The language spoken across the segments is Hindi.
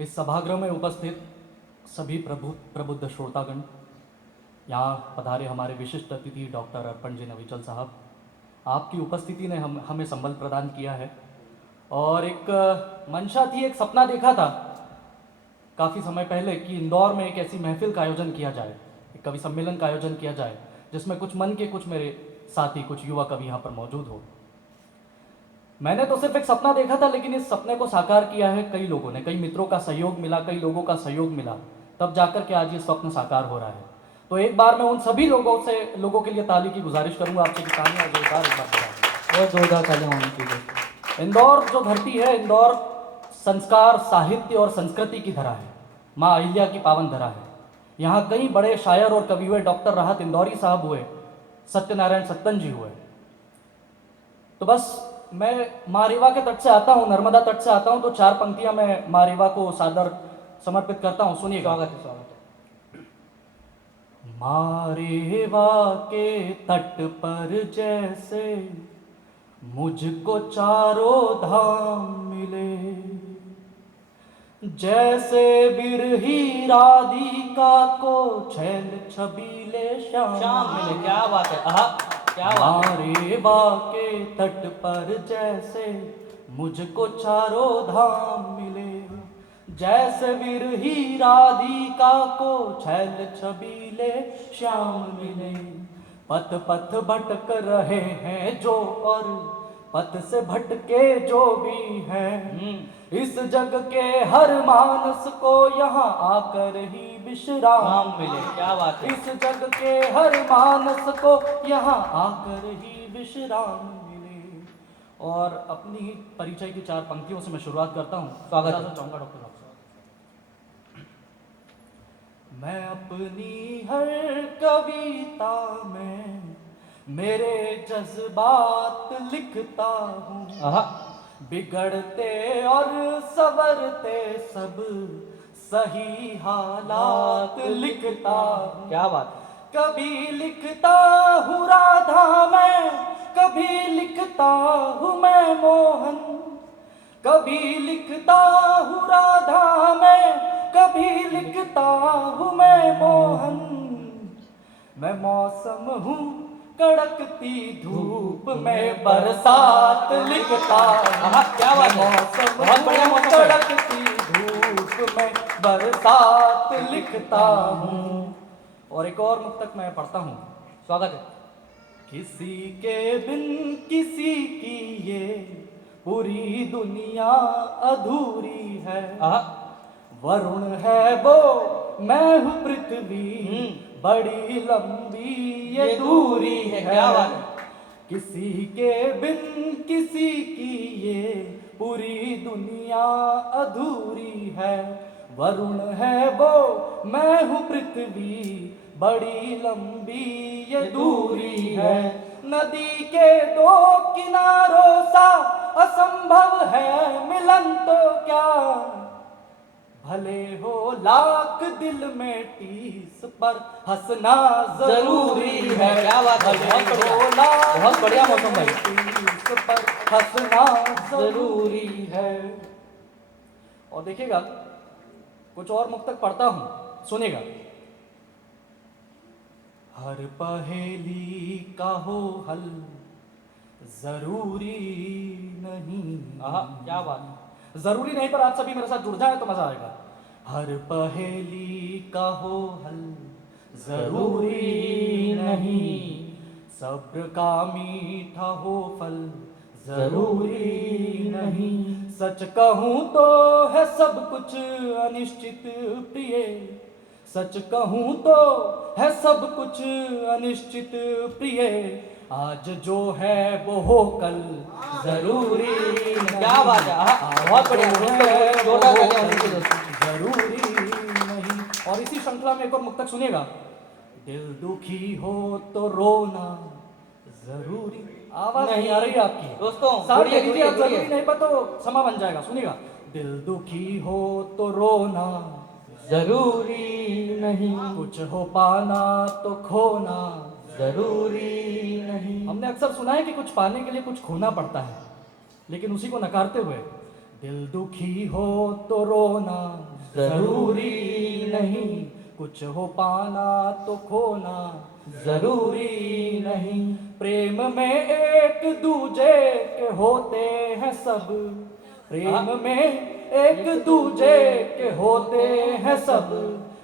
इस सभागृह में उपस्थित सभी प्रबुद्ध श्रोतागण, यहाँ पधारे हमारे विशिष्ट अतिथि डॉक्टर अर्पण जी नवीचल साहब, आपकी उपस्थिति ने हमें संबल प्रदान किया है। और एक मंशा थी, एक सपना देखा था काफ़ी समय पहले कि इंदौर में एक ऐसी महफिल का आयोजन किया जाए, एक कवि सम्मेलन का आयोजन किया जाए जिसमें कुछ मन के कुछ मेरे साथी, कुछ युवा कवि यहाँ पर मौजूद हो। मैंने तो सिर्फ एक सपना देखा था, लेकिन इस सपने को साकार किया है कई लोगों ने, कई मित्रों का सहयोग मिला, कई लोगों का सहयोग मिला, तब जाकर के आज ये स्वप्न साकार हो रहा है। तो एक बार मैं उन सभी लोगों के लिए ताली की गुजारिश करूंगा आपसे कि तालियां जोरदार एक बार बजाएं। बहुत जोरदार तालियां होनी चाहिए। इंदौर जो धरती है, इंदौर संस्कार, साहित्य और संस्कृति की धरा है, माँ अहिल्या की पावन धरा है। यहाँ कई बड़े शायर और कवि हुए, डॉक्टर राहत इंदौरी साहब हुए, सत्यनारायण सत्तन जी हुए। तो बस मैं माँ रेवा के तट से आता हूँ, नर्मदा तट से आता हूँ, तो चार पंक्तियां मैं माँ रेवा को सादर समर्पित करता हूँ। सुनिए, स्वागत है। माँ रेवा के तट पर जैसे मुझको चारों धाम मिले, जैसे बिरही राधिका को छैल छबीले श्याम मिले। क्या बात है, आहा, क्या बात है। रेवा के तट पर जैसे मुझको चारों धाम मिले, जैसे बिरही राधिका को छैल छबीले श्याम मिले। पथ पथ भटक रहे हैं जो और पथ से भटके जो भी हैं, इस जग के हर मानस को यहाँ आकर ही विश्राम मिले। क्या बात है। इस जग के हर मानस को यहाँ आकर ही विश्राम मिले। और अपनी ही परिचय की चार पंक्तियों से मैं शुरुआत करता हूँ। स्वागत चाहूँगा डॉक्टर साहब। मैं अपनी हर कविता में मेरे जज्बात लिखता हूँ, बिगड़ते और संवरते सब सही हालात लिखता हूँ। क्या बात। कभी लिखता हूँ राधा मैं, कभी लिखता हूँ मैं मोहन, कभी लिखता हूँ राधा मैं, कभी लिखता हूँ मैं मोहन। मैं मौसम हूँ कड़कती धूप में बरसात लिखता हूँ। क्या बात। मौसम बहुत बढ़िया, मौसम कड़कती धूप में बरसात लिखता हूँ। और एक और मुक्तक मैं पढ़ता हूँ। स्वागत है। किसी के बिन किसी की ये पूरी दुनिया अधूरी है, वरुण है वो मैं हूँ पृथ्वी, बड़ी लंबी ये दूरी है। क्या बात है। किसी के बिन किसी की ये पूरी दुनिया अधूरी है, वरुण है वो मैं हूँ पृथ्वी, बड़ी लंबी ये दूरी है। नदी के दो किनारों सा असंभव है मिलन तो क्या, भले हो लाख दिल में टीस पर हंसना जरूरी है। क्या बात है। बहुत बढ़िया मौसम भाई। टीस पर हंसना जरूरी है। और देखिएगा, कुछ और मुक्तक पढ़ता हूं, सुनेगा। हर पहेली का हो हल जरूरी नहीं। क्या बात। जरूरी नहीं, पर आप सभी मेरे साथ जुड़ जाए तो मजा आएगा। हर पहेली का हो हल जरूरी नहीं, सब्र का मीठा हो फल जरूरी नहीं। सच कहूँ तो है सब कुछ अनिश्चित प्रिय, सच कहूँ तो है सब कुछ अनिश्चित प्रिय, आज जो है वो हो कल जरूरी। क्या बात है, बहुत बढ़िया, जरूरी नहीं। और इसी श्रृंखला में एक और मुक्तक सुनिएगा। दिल दुखी हो तो रोना जरूरी। आवाज नहीं आ रही आपकी दोस्तों, जरूरी नहीं पर तो समा बन जाएगा। सुनिएगा। दिल दुखी हो तो रोना जरूरी नहीं, कुछ हो पाना तो खोना जरूरी नहीं। हमने अक्सर सुना है कि कुछ पाने के लिए कुछ खोना पड़ता है, लेकिन उसी को नकारते हुए दिल दुखी हो तो रोना जरूरी नहीं, कुछ हो पाना तो खोना जरूरी नहीं। प्रेम में एक दूजे के होते हैं सब, प्रेम में एक दूजे के होते हैं सब,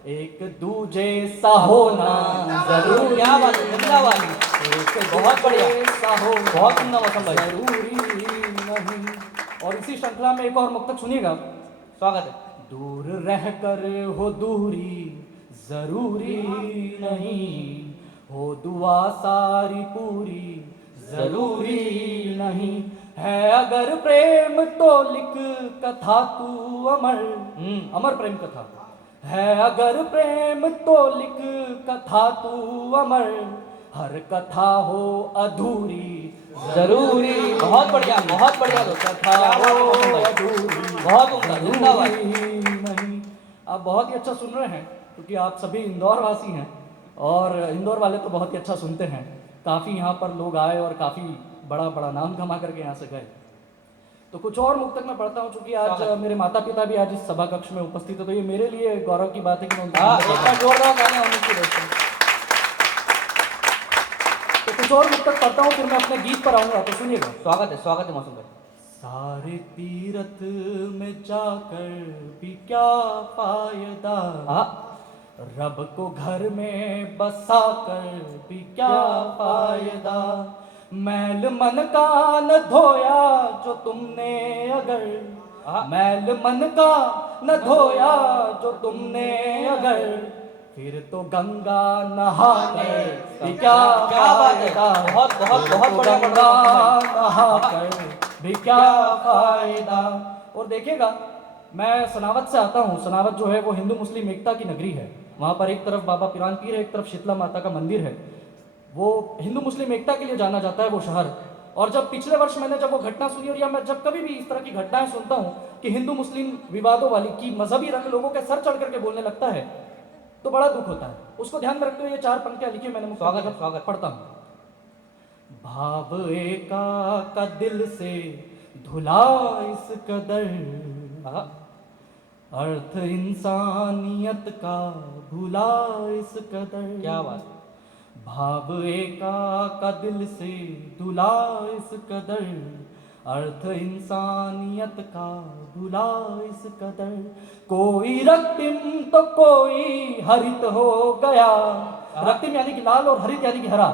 एक दूजे सा होना जरूरी। क्या बात है, जिंदाबाद। एक बहुत बढ़िया, सा होना बहुत सुंदर मौसम भाई। जरूरी नहीं। और इसी श्रृंखला में एक और मुक्तक सुनिएगा। स्वागत है। दूर रहकर हो दूरी जरूरी नहीं, हो दुआ सारी पूरी जरूरी नहीं। है अगर प्रेम तो लिख कथा तू अमर, अमर प्रेम कथा है। अगर प्रेम तो लिख कथा तू अमर, हर कथा हो अधूरी जरूरी। बहुत बढ़िया, बहुत बढ़िया दोस्त। कथा क्या बात है हो मौसम भाई, अधूरी बहुत उम्दा, जिंदाबाद। नहीं। आप बहुत ही अच्छा सुन रहे हैं क्योंकि आप सभी इंदौर वासी हैं और इंदौर वाले तो बहुत ही अच्छा सुनते हैं। काफ़ी यहाँ पर लोग आए और काफ़ी बड़ा बड़ा नाम कमा करके यहाँ से गए। तो कुछ और मुक्तक मैं पढ़ता हूँ क्योंकि आज मेरे माता पिता भी आज इस सभा कक्ष में उपस्थित है, तो ये मेरे लिए गौरव की बात है कि मैं उनका हाँ, एक बार जोरदार गाने होने की दोस्तों। तो कुछ और मुक्तक पढ़ता हूँ, फिर मैं अपने गीत पर आऊँगा, तो सुनिएगा। स्वागत है मौसम भाई। सारे तीरथ में जाकर भी क्या फायदा, रब को घर में बसा कर भी क्या फायदा। मैल मन का न धोया जो तुमने अगर, मैल मन का न धोया जो तुमने अगर, फिर तो गंगा नहा कर भी क्या बात है, फायदा। बहुत बहुत बहुत तो बढ़िया गंगा बढ़िया। नहा कर भी क्या फायदा। और देखिएगा, मैं सनावत से आता हूँ। सनावत जो है वो हिंदू मुस्लिम एकता की नगरी है। वहाँ पर एक तरफ बाबा पिरान पीर है, एक तरफ शीतला माता का मंदिर है। वो हिंदू मुस्लिम एकता के लिए जाना जाता है वो शहर। और जब पिछले वर्ष मैंने जब वो घटना सुनी, और या मैं जब कभी भी इस तरह की घटनाएं सुनता हूँ कि हिंदू मुस्लिम विवादों वाली, की मजहबी रंग लोगों के सर चढ़ करके बोलने लगता है, तो बड़ा दुख होता है। उसको ध्यान में रखते हुए ये 4 पंक्तियां लिखी मैंने, स्वागत पढ़ता हूँ। भाव एका का दिल से धुला इस कदर, अर्थ इंसानियत का भुला इस कदर। क्या बात। भाव एका का दिल से धुला इस कदर, अर्थ इंसानियत का भुला इस कदर। कोई रक्तिम तो कोई हरित हो गया, रक्तिम यानी कि लाल और हरित यानी कि हरा।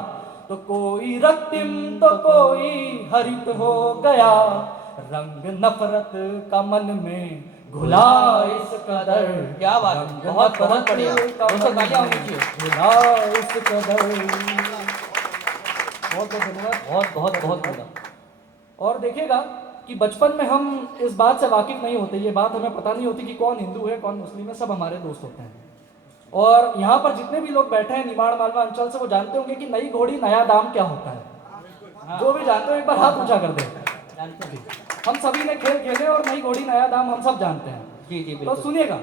तो कोई रक्तिम तो कोई हरित हो गया, रंग नफरत का मन में घुला इस कदर। क्या बात है, बहुत बहुत बढ़िया दोस्तों, तालियां होनी चाहिए। घुला इस कदर। बहुत बहुत धन्यवाद। बहुत बहुत बहुत बढ़िया। और देखिएगा कि बचपन में हम इस बात से वाकिफ नहीं होते, ये बात हमें पता नहीं होती कि कौन हिंदू है कौन मुस्लिम है, सब हमारे दोस्त होते हैं। और यहाँ पर जितने भी लोग बैठे हैं निमाड़ मालवा अंचल से, वो जानते होंगे कि नई घोड़ी नया दाम क्या होता है। जो भी जानते हो एक बार हाथ ऊंचा कर दे। हम सभी ने खेल खेले और नई घोड़ी नया दाम हम सब जानते हैं। जी जी तो बिल्कुल। सुनिएगा।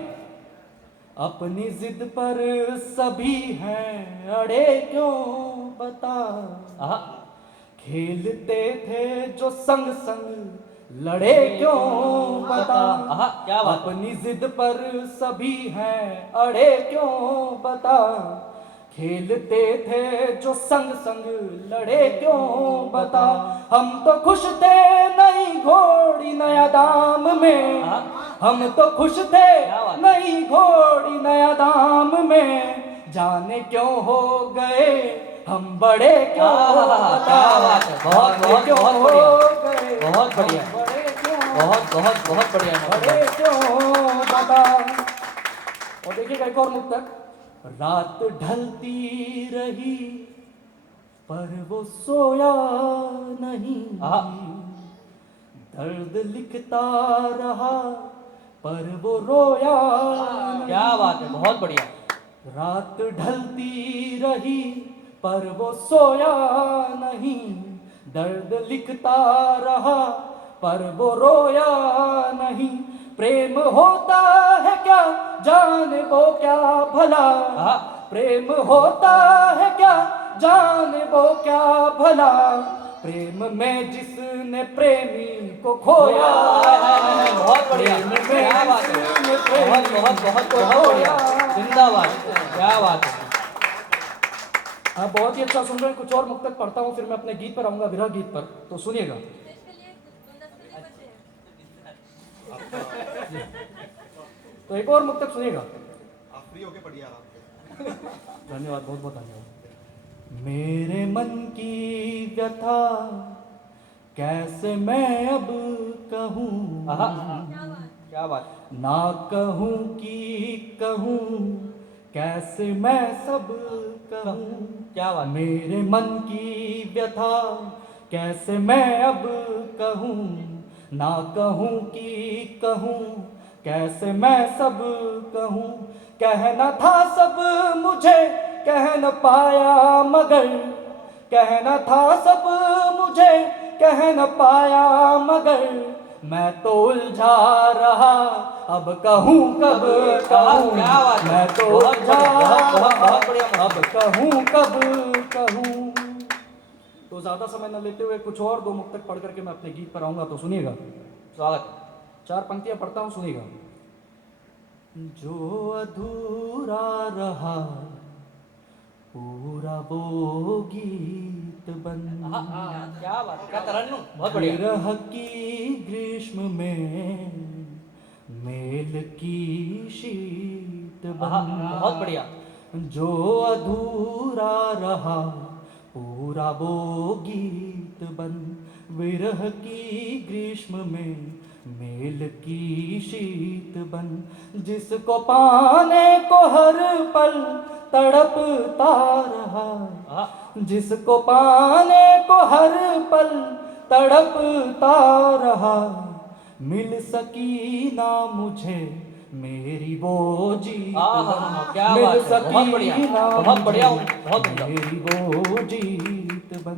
अपनी जिद पर सभी हैं अड़े क्यों बता, खेलते थे जो संग संग लड़े क्यों बता। क्या बात। अपनी जिद पर सभी हैं अड़े क्यों बता, खेलते थे जो संग संग लड़े क्यों बता। हम तो खुश थे नई घोड़ी नया दाम में, हम तो खुश थे नई घोड़ी नया दाम में, जाने क्यों हो गए हम बड़े क्यों बता। क्या बात है, बहुत बहुत क्यों बहुत हो बढ़िया, गए बहुत बढ़िया, बड़े क्यों, बहुत बहुत बहुत बढ़िया बड़े क्यों बता। और देखिएगा एक और मुक्तक। रात ढलती रही पर वो सोया नहीं, दर्द लिखता रहा पर वो रोया नहीं। क्या बात है, बहुत बढ़िया। रात ढलती रही पर वो सोया नहीं, दर्द लिखता रहा पर वो रोया नहीं। प्रेम होता है क्या जाने वो क्या भला, प्रेम होता है क्या जाने वो क्या भला, प्रेम में जिसने प्रेमी को खोया, बहुत बढ़िया, क्या बात है, बहुत बहुत बहुत बहुत बढ़िया, जिंदाबाद, क्या बात है। आप बहुत ही अच्छा सुन रहे हैं। कुछ और मुक्तक पढ़ता हूँ, फिर मैं अपने गीत पर आऊंगा, विरह गीत पर, तो सुनिएगा। तो एक और मुक्तक सुनिएगा। आप फ्री होके पढ़िए आराम से। धन्यवाद, बहुत बहुत धन्यवाद। मेरे मन की व्यथा कैसे मैं अब कहूँ, क्या बात, ना कहूँ कि कहूँ, कैसे मैं सब कहूँ। क्या बात, मेरे मन की व्यथा कैसे मैं अब कहूँ, ना कहूँ कि कहूँ, कैसे मैं सब कहूँ। कहना था सब मुझे कह न पाया मगर, कहना था सब मुझे कह न पाया मगर, मैं तो उलझा रहा अब कहूँ कब कहूँ। क्या बात है, मैं तो बहुत उलझा बहुत बहुत बहुत बढ़िया, अब कहूँ कब कहूँ। तो ज़्यादा समय न लेते हुए कुछ और दो मुक्तक पढ़ करके मैं अपने गीत पर आऊँगा, तो सुनिएगा। स्वागत, 4 पंक्तियाँ पढ़ता हूँ, सुनिएगा। जो अधूरा रहा पूरा वो गीत बन, क्या बात, क्या तरन्नुम, बहुत बढ़िया, विरह की ग्रीष्म में मेल की शीत बन। बहुत बढ़िया, जो अधूरा रहा पूरा वो गीत बन, विरह की ग्रीष्म में मेल की शीत बन। जिसको पाने को हर पल तड़पता रहा, जिसको पाने को हर पल तड़पता रहा, मिल सकी ना मुझे मेरी वो जीत बन। क्या मिल बात है, सकी बहुत बढ़िया, ना बहुत बढ़िया, मुझे बहुत बढ़िया। मेरी वो जीत बन,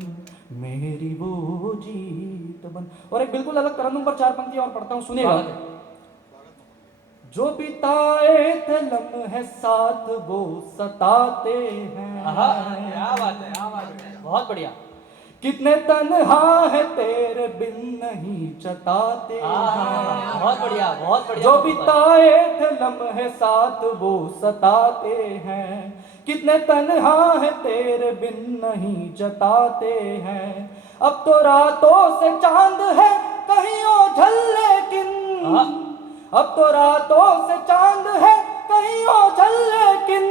मेरी वो जीत बन। और एक बिल्कुल अलग तरन्नुम पर 4 पंक्तियां और पढ़ता हूँ, सुनिएगा। जो बिताए थे लम्हे साथ वो सताते हैं, क्या बात है, क्या बात है, बहुत बढ़िया, कितने तन्हा है तेरे बिन नहीं जताते हैं। बहुत बढ़िया, बहुत बढ़िया, जो बिताए थे लम्हे साथ वो सताते हैं, कितने तन्हा है तेरे बिन नहीं जताते हैं। अब तो रातों से चांद है कहीं ओझल लेकिन, अब तो रातों से चांद है कहीं ओझल लेकिन,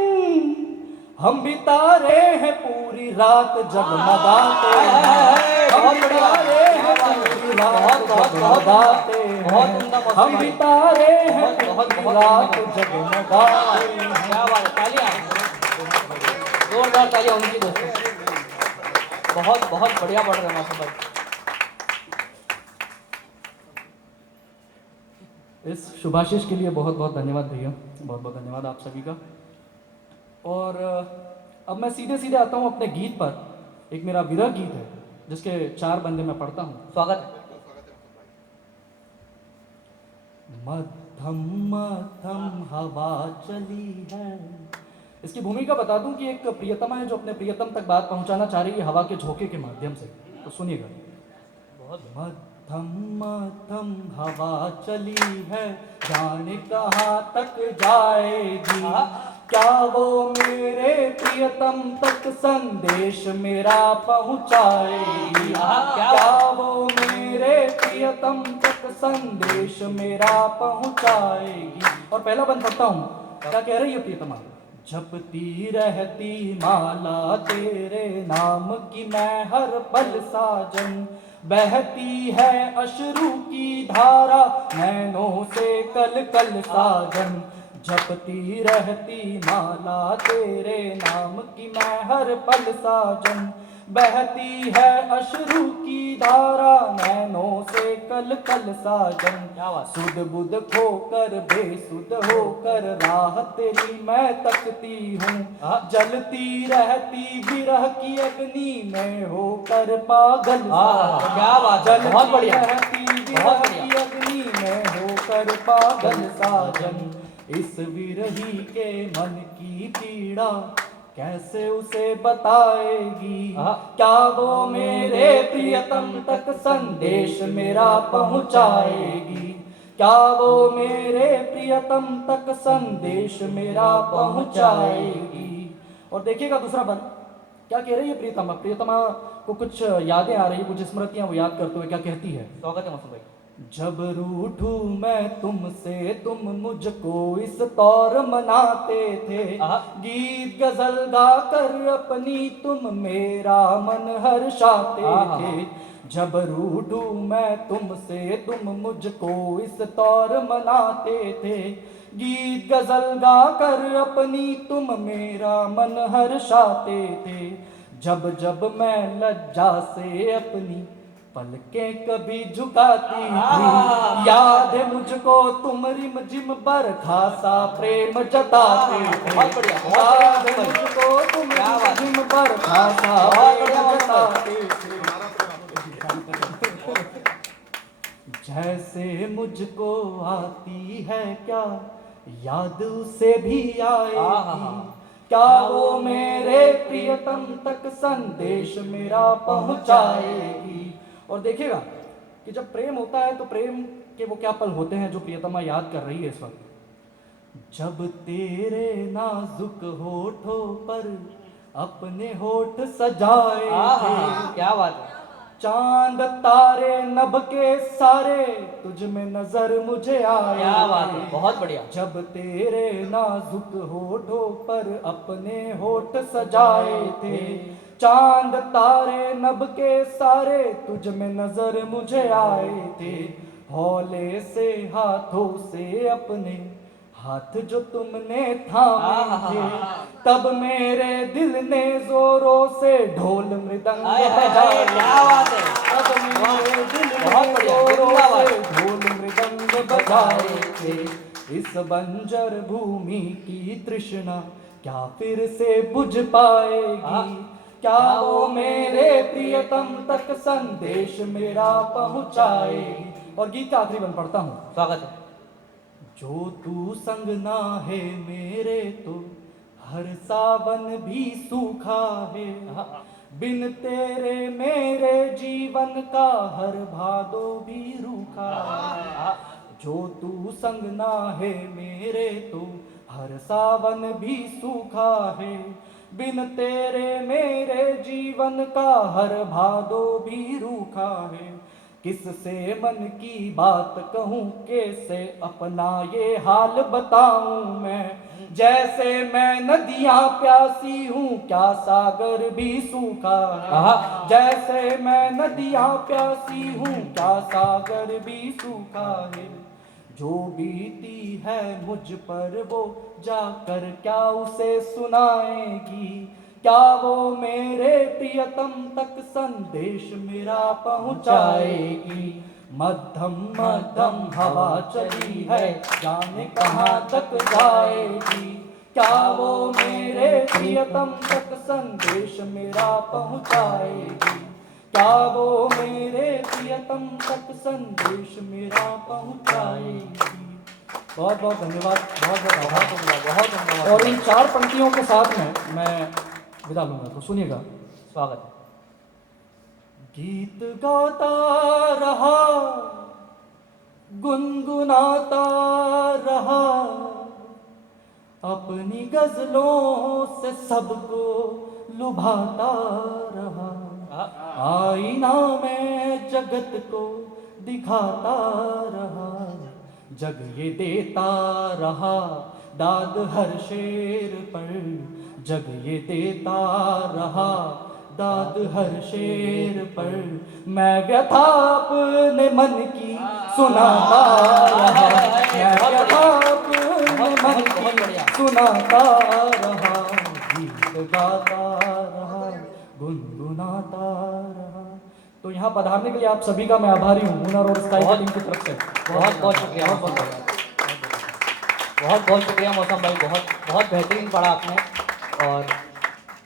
हम बितारे हैं पूरी रात जगमगाते हैं। हम बितारे हैं पूरी रात जगमगाते हैं। हम बितारे हैं पूरी रात जगमगाते हैं। क्या बात है, तालियां, जोरदार तालियां उनकी दोस्तों, बहुत बहुत बढ़िया पढ़ रहे हैं मास्टर भाई। इस शुभाशीष के लिए बहुत बहुत धन्यवाद भैया, बहुत बहुत धन्यवाद आप सभी का। और अब मैं सीधे सीधे आता हूँ अपने गीत पर। एक मेरा विरह गीत है जिसके 4 बंदे मैं पढ़ता हूँ। स्वागत है। मध्यम मध्यम हवा चली है। इसकी भूमिका बता दूं कि एक प्रियतमा है जो अपने प्रियतम तक बात पहुंचाना चाह रही है हवा के झोंके के माध्यम से, तो सुनिएगा। मध्यम मध्यम हवा चली है, जाने कहाँ तक जाएगी, क्या वो मेरे प्रियतम तक संदेश मेरा पहुँचाएगी, क्या वो मेरे प्रियतम तक संदेश मेरा पहुँचाएगी। और पहला बंद पढ़ता हूँ, क्या कह रही है प्रियतमा। जपती रहती माला तेरे नाम की मैं हर पल साजन, बहती है अश्रु की धारा नैनों से कल कल साजन। जपती रहती माला तेरे नाम की मैं हर पल साजन, बहती है अश्रु की धारा नैनों से कल कल साजन। सुध बुध खोकर बेसुध होकर राह तेरी मैं तकती हूँ, जलती रहती विरह की अग्नि में होकर पागल। क्या बात है, बहुत बढ़िया, रहती विरह की अग्नि में होकर पागल साजन। इस विरही के मन की पीड़ा कैसे उसे बताएगी, क्या वो मेरे प्रियतम तक संदेश मेरा पहुंचाएगी, क्या वो मेरे प्रियतम तक संदेश मेरा पहुंचाएगी। और देखिएगा दूसरा बंद क्या कह रही है प्रियतमा। प्रियतमा को कुछ यादें आ रही है, कुछ स्मृतियां वो याद करते हुए क्या कहती है। स्वागत है मौसम भाई। जब रूठूं मैं तुमसे तुम मुझको इस तौर मनाते थे, गीत गजल गाकर अपनी तुम मेरा मन हर्षाते थे। जब रूठूं मैं तुमसे तुम मुझको इस तौर मनाते थे, गीत गजल गाकर अपनी तुम मेरा मन हर्षाते थे। जब जब मैं लज्जा से अपनी पलकें कभी झुकाती थी, याद है मुझको तुम रिम जिम बरखा सा प्रेम जताते थे। बहुत बढ़िया, याद है मुझको तुम रिम जिम बरखा सा प्रेम जताते थे। जैसे मुझको आती है क्या याद उसे भी आएगी, क्या वो मेरे प्रियतम तक संदेश मेरा पहुंचाएगी। और देखिएगा कि जब प्रेम होता है तो प्रेम के वो क्या पल होते हैं जो प्रियतमा याद कर रही है इस वक्त। जब तेरे नाजुक होठों पर अपने होठ सजाए थे, क्या बात है। चांद तारे नभ के सारे तुझ में नजर मुझे आए। क्या बात है, बहुत बढ़िया। जब तेरे नाजुक होठों पर अपने होठ सजाए थे, चांद तारे नभ के सारे तुझ में नजर मुझे आए थे। हौले से हाथों से अपने हाथ जो तुमने थामे थे, तब मेरे दिल ने जोरों से ढोल मृदंग बजाए। क्या बात है, तब मेरे दिल बहुत ने बढ़िया, जोरों से ढोल मृदंग बजाए थे। इस बंजर भूमि की तृष्णा क्या फिर से बुझ पाएगी, क्या वो मेरे प्रियतम तक संदेश मेरा पहुंचाएगी। और गीत का आखिरी बंद पढ़ता हूँ। स्वागत है। जो तू संग ना है मेरे तो हर सावन भी सूखा है, बिन तेरे मेरे जीवन का हर भादो भी रूखा है। जो तू संग ना है मेरे तो हर सावन भी सूखा है, बिन तेरे मेरे जीवन का हर भादो भी रूखा है। किससे मन की बात कहूँ, कैसे अपना ये हाल बताऊं मैं। जैसे मैं नदियां प्यासी हूँ, क्या सागर भी सूखा है। जैसे मैं नदियां प्यासी हूँ, क्या सागर भी सूखा है। जो बीती है मुझ पर वो जाकर क्या उसे सुनाएगी, क्या वो मेरे प्रियतम तक संदेश मेरा पहुंचाएगी। मध्यम मध्यम हवा चली है, जाने कहाँ तक जाएगी, क्या वो मेरे प्रियतम तक संदेश मेरा पहुंचाएगी, क्या वो मेरे प्रियतम तक संदेश मेरा पहुंचाएगी। बहुत बहुत धन्यवाद, बहुत बहुत आभार। बहुत धन्यवाद। और इन 4 पंक्तियों के साथ में मैं विदा लूंगा, तो सुनिएगा। स्वागत है। गीत गाता रहा, गुनगुनाता रहा, अपनी गजलों से सबको लुभाता रहा। आईना में जगत को दिखाता रहा, जग ये देता रहा दाद हर शेर पर, जग ये देता रहा दाद हर शेर पर। मैं व्यथा अपने मन की सुनाता रहा, मैं व्यथा अपने मन की सुनाता रहा, गीत गाता रहा, गुनगुनाता रहा। तो यहाँ पधारने के लिए आप सभी का मैं आभारी हूँ, हुनर और स्काई टीम की तरफ से। बहुत बहुत शुक्रिया, बहुत बहुत शुक्रिया मौसम भाई। बहुत बहुत बेहतरीन पढ़ा आपने। और